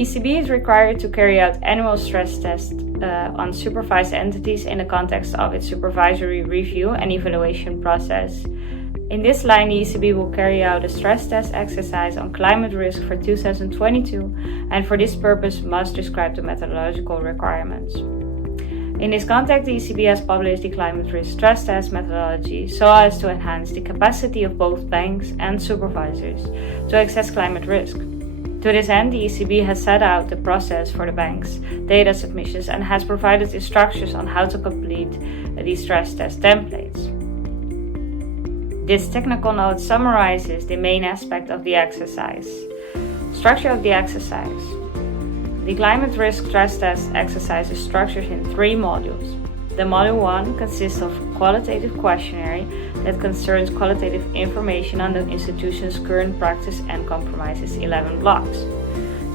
ECB is required to carry out annual stress tests on supervised entities in the context of its supervisory review and evaluation process. In this line, the ECB will carry out a stress test exercise on climate risk for 2022 and for this purpose must describe the methodological requirements. In this context, the ECB has published the climate risk stress test methodology so as to enhance the capacity of both banks and supervisors to assess climate risk. To this end, the ECB has set out the process for the banks' data submissions and has provided instructions on how to complete these stress test templates. This technical note summarizes the main aspect of the exercise. Structure of the exercise. The climate risk stress test exercise is structured in 3 modules. The Module 1 consists of a qualitative questionnaire that concerns qualitative information on the institution's current practice and comprises 11 blocks.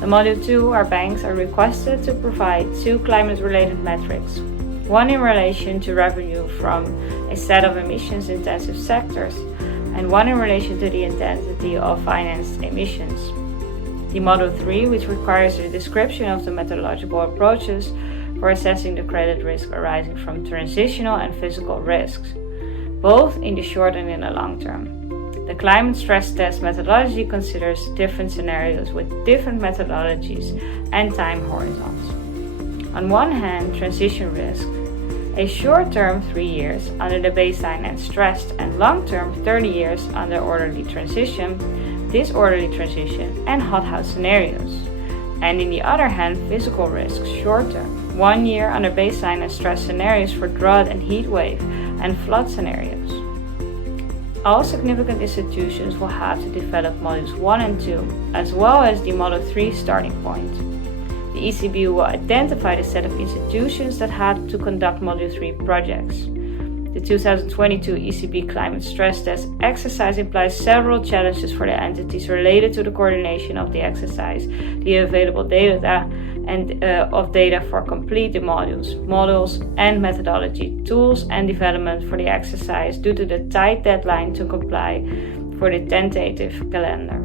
The Module 2, our banks are requested to provide 2 climate-related metrics, one in relation to revenue from a set of emissions-intensive sectors, and one in relation to the intensity of financed emissions. The Module 3, which requires a description of the methodological approaches for assessing the credit risk arising from transitional and physical risks, both in the short and in the long term. The climate stress test methodology considers different scenarios with different methodologies and time horizons. On one hand, transition risk, a short-term 3 years under the baseline and stressed, and long-term 30 years under orderly transition, disorderly transition, and hothouse scenarios. And in the other hand, physical risks, short-term, 1 year under baseline and stress scenarios for drought and heat wave and flood scenarios. All significant institutions will have to develop modules 1 and 2, as well as the Module 3 starting point. The ECB will identify the set of institutions that had to conduct Module 3 projects. The 2022 ECB climate stress test exercise implies several challenges for the entities related to the coordination of the exercise, the available data of data for complete the models and methodology, tools and development for the exercise due to the tight deadline to comply for the tentative calendar.